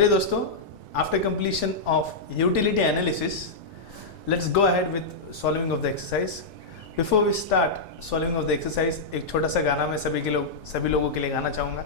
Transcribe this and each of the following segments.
चलिए दोस्तों, after completion of utility analysis let's go ahead with solving of the exercise. Before we start solving of the exercise, एक छोटा सा गाना मैं सभी लोगों के लिए गाना चाहूँगा।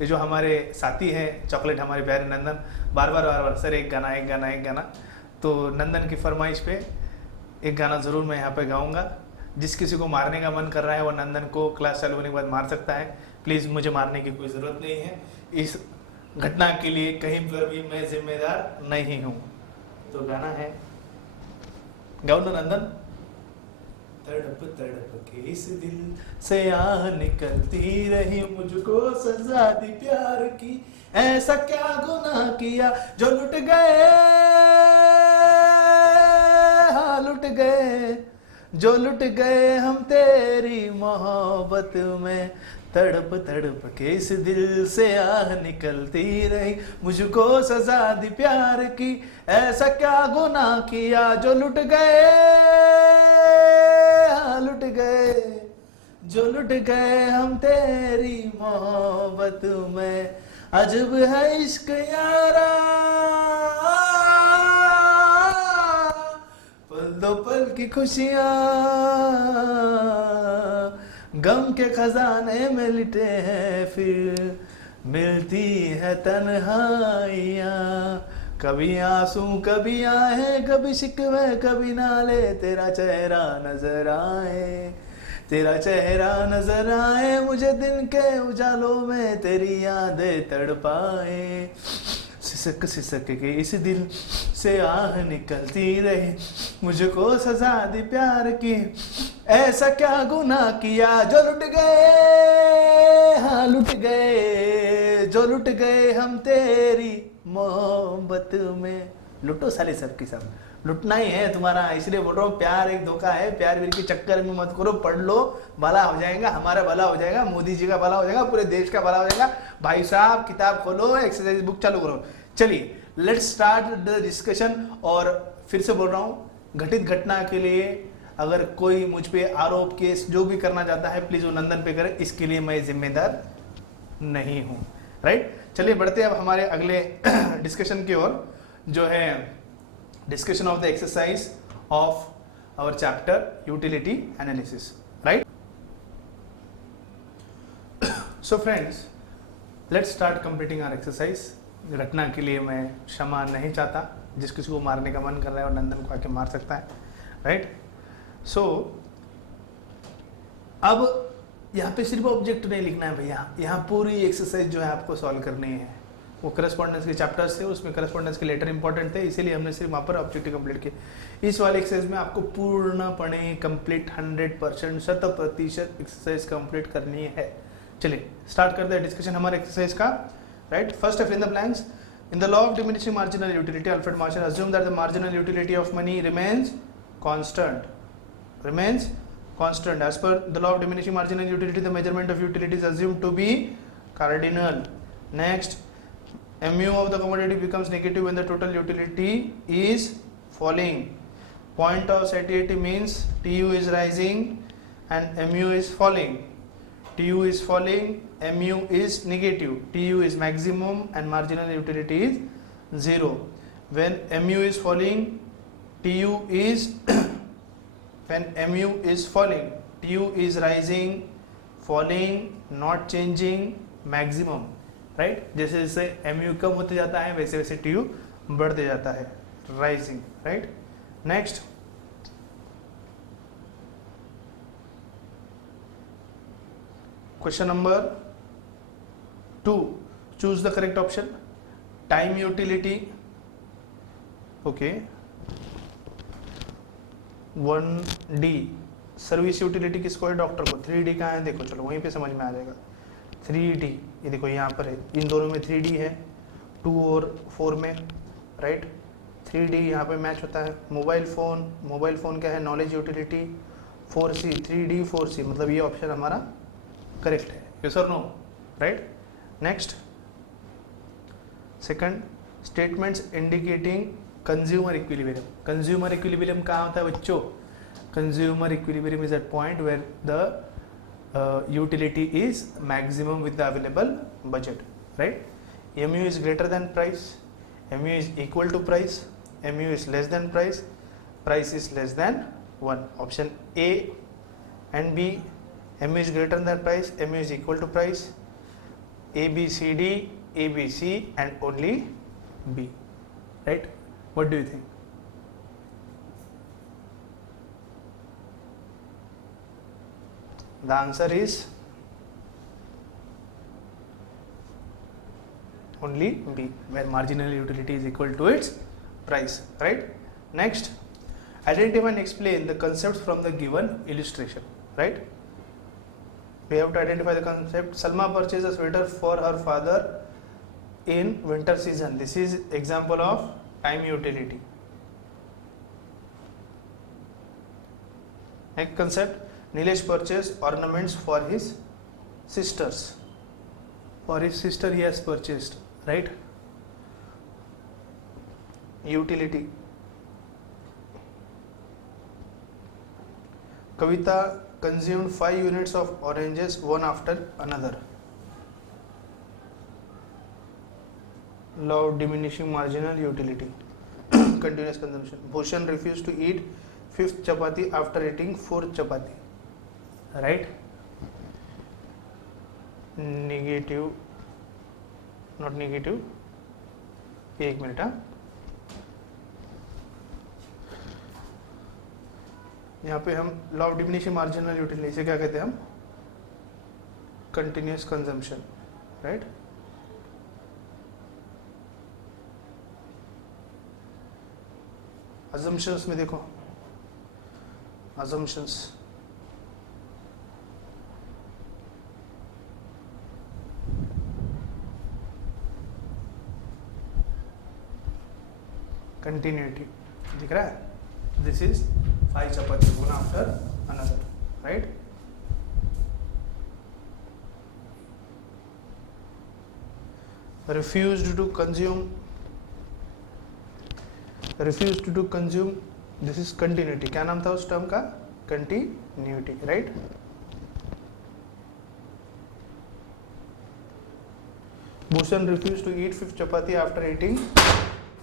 ये जो हमारे साथी हैं चॉकलेट, हमारे प्यारे नंदन, बार बार सर एक गाना, तो नंदन की फरमाइश पे एक गाना ज़रूर मैं यहाँ पे गाऊँगा। जिस किसी को मारने का मन कर रहा है वो नंदन को क्लास चालू होने के बाद मार सकता है। प्लीज़, मुझे मारने की कोई ज़रूरत नहीं है। इस घटना के लिए कहीं पर भी मैं जिम्मेदार नहीं हूँ। तो गाना है, गाओ ना नंदन। तड़प तड़प के इस दिल से आह निकलती रही, मुझको सजा दी प्यार की, ऐसा क्या गुनाह किया जो लुट गए, हाँ लुट गए, जो लुट गए हम तेरी मोहब्बत में। तड़प तड़प के इस दिल से आह निकलती रही, मुझको सजा दी प्यार की, ऐसा क्या गुनाह किया जो लुट गए, हाँ लुट गए, जो लुट गए हम तेरी मोहब्बत में। अजब है इश्क यारा, पल दो पल की खुशियाँ गम के खजाने में लिटे हैं, फिर मिलती है तन्हाइयाँ। कभी आंसू कभी आहें, कभी शिकवे कभी नाले, तेरा चेहरा नजर आए, तेरा चेहरा नजर आए, मुझे दिन के उजालों में तेरी यादें तड़पाए। सिसक सिसक के इस दिल से आह निकलती रही, मुझको सजा दी प्यार की, ऐसा क्या गुनाह किया जो लुट गए, हाँ लुट गए, जो लुट गए हम तेरी मोहब्बत में। लुटो साले सब की सब, लुटना ही है तुम्हारा, इसलिए बोल रहा हूँ प्यार एक धोखा है, प्यार वीर के चक्कर में मत करो, पढ़ लो, भला हो जाएगा, हमारा भला हो जाएगा, मोदी जी का भला हो जाएगा, पूरे देश का भला हो जाएगा। भाई साहब किताब खोलो, एक्सरसाइज बुक चालू करो। चलिए लेट्स स्टार्ट द डिस्कशन। और फिर से बोल रहा हूँ, घटित घटना के लिए अगर कोई मुझ पे आरोप केस जो भी करना चाहता है प्लीज वो नंदन पे करे, इसके लिए मैं जिम्मेदार नहीं हूँ। राइट, चलिए बढ़ते हैं अब हमारे अगले डिस्कशन की ओर, जो है discussion of the exercise of our chapter utility analysis. Right, so friends let's start completing our exercise. घटना के लिए मैं क्षमा नहीं चाहता, जिस किसी को मारने का मन कर रहा है और नंदन को आके मार सकता है। राइट, सो अब यहाँ पे सिर्फ ऑब्जेक्ट नहीं लिखना है भैया, यहाँ पूरी एक्सरसाइज जो है आपको सॉल्व करनी है। वो करस्पॉन्डेंस के चैप्टर्स थे, उसमें करस्पॉन्डेंस के लेटर इंपॉर्टेंट थे, इसीलिए हमने सिर्फ वहाँ पर ऑब्जेक्टिव कंप्लीट किया। इस वाले एक्सरसाइज में आपको पूर्णपणे कंप्लीट 100% 100% एक्सरसाइज कंप्लीट करनी है। चलिए स्टार्ट करते हैं डिस्कशन हमारे एक्सरसाइज का। Right, first fill in the blanks. In the law of diminishing marginal utility, Alfred Marshall assumed that the marginal utility of money remains constant. As per the law of diminishing marginal utility, the measurement of utility is assumed to be cardinal. Next, mu of the commodity becomes negative when the total utility is falling. Point of satiety means TU is rising and mu is falling. TU is falling, mu is negative, TU is maximum and marginal utility is 0. When mu is falling, TU is when mu is falling, TU is rising, falling, not changing, maximum. Right, जैसे जैसे mu कम होते जाता है वैसे वैसे TU बढ़ते जाता है, rising. Right, next, question number 2, choose the correct option. Time utility, okay. 1D service utility किसको है? डॉक्टर को। 3D कहाँ है? देखो चलो वहीं पे समझ में आ जाएगा। 3D ये देखो यहाँ पर है, इन दोनों में 3D है, 2 और 4 में। राइट, 3D यहाँ पे मैच होता है। मोबाइल फ़ोन क्या है? Knowledge utility. 4C 3D 4C, मतलब ये ऑप्शन हमारा करेक्ट है। यस और no? Right, next, second, statements indicating consumer equilibrium. Consumer equilibrium कहाँ होता है बच्चों? Consumer equilibrium is at point where the utility is maximum with the available budget. Right, mu is greater than price, MU is equal to price, MU is less than price, price is less than 1. Option A and B, MU is greater than price, MU is equal to price, A, B, C, D, A, B, C and only B, right? What do you think? The answer is only B, where marginal utility is equal to its price, right? Next, identify and explain the concepts from the given illustration, right? We have to identify the concept. Salma purchased a sweater for her father in winter season. This is example of time utility. Next concept, Nilesh purchased ornaments for his sisters. For his sister he has purchased, right? Utility. Kavita consumed 5 units of oranges one after another. Law of diminishing marginal utility. Continuous consumption. Bhushan refused to eat 5th chapati after eating 4th chapati, right? Negative, not negative, एक minute हाँ, यहाँ पे हम law of diminishing marginal utility से क्या कहते हैं हम, कंटिन्यूस कंजम्पशन, राइट? अजम्पशंस में देखो, अजम्पशंस कंटिन्यूटी दिख रहा है, this is 5 chapati one after another, right? Refused to consume, this is continuity. क्या नाम था उस टर्म का? Continuity, right? Bhushan refused to eat 5th chapati after eating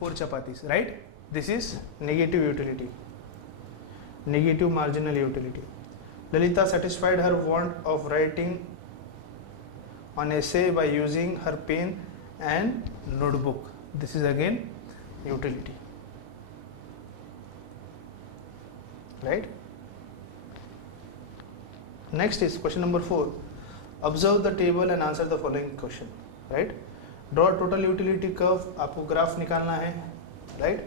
4 chapatis, right? This is negative utility, negative marginal utility. Lalita satisfied her want of writing an essay by using her pen and notebook. This is again utility, right? Next is question number 4. Observe the table and answer the following question, right? Draw total utility curve. आपको graph निकालना है, right?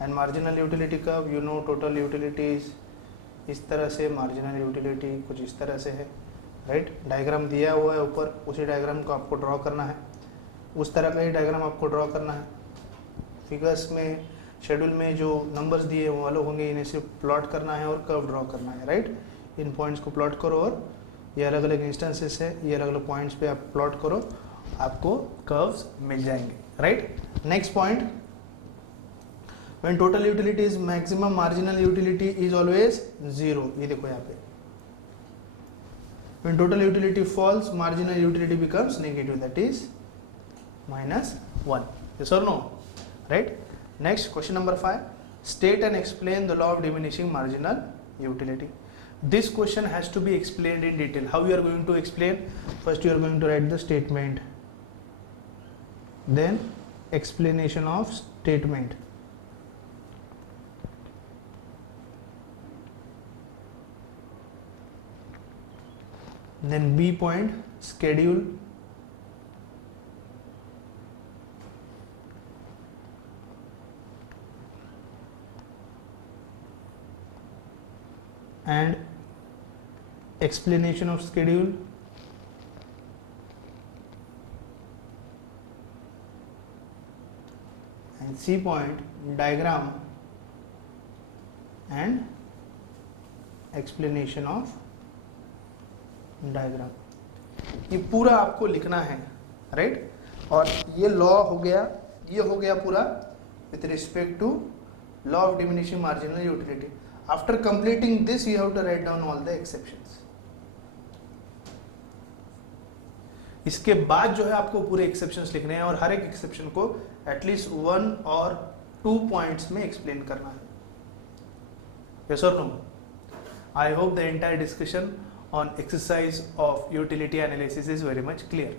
And marginal utility curve, you know total utilities इस तरह से, marginal utility कुछ इस तरह से है, right? डायग्राम दिया हुआ है ऊपर, उसी डायग्राम को आपको ड्रॉ करना है, उस तरह का ही डायग्राम आपको ड्रॉ करना है. फिगर्स में, शेड्यूल में जो नंबर्स दिए वो अलग होंगे, इन्हें सिर्फ प्लॉट करना है और कर्व ड्रॉ करना है, राइट? इन पॉइंट्स को प्लॉट करो और ये अलग अलग इंस्टेंसेस है, ये अलग अलग पॉइंट्स पे आप प्लॉट करो, आपको कर्व्स मिल जाएंगे, right? Next point, when total utility is maximum, marginal utility is always 0. ये देखो यहाँ पे, when total utility falls, marginal utility becomes negative, that is -1. Yes or no? Right? Next, question number 5. State and explain the law of diminishing marginal utility. This question has to be explained in detail. How you are going to explain? First you are going to write the statement, then explanation of statement, then B point, schedule, and explanation of schedule, and C point, diagram and explanation of diagram. ये पूरा आपको लिखना है, right? और ये law हो गया, ये हो गया पूरा with respect to law of diminishing marginal utility. After completing this you have to write down all the exceptions. इसके बाद जो है आपको पूरे एक्सेप्शंस लिखने हैं और हर एक एक्सेप्शन को एटलीस्ट 1 और 2 पॉइंट्स में एक्सप्लेन करना है. Yes or no? I hope the entire discussion on exercise of utility analysis is very much clear.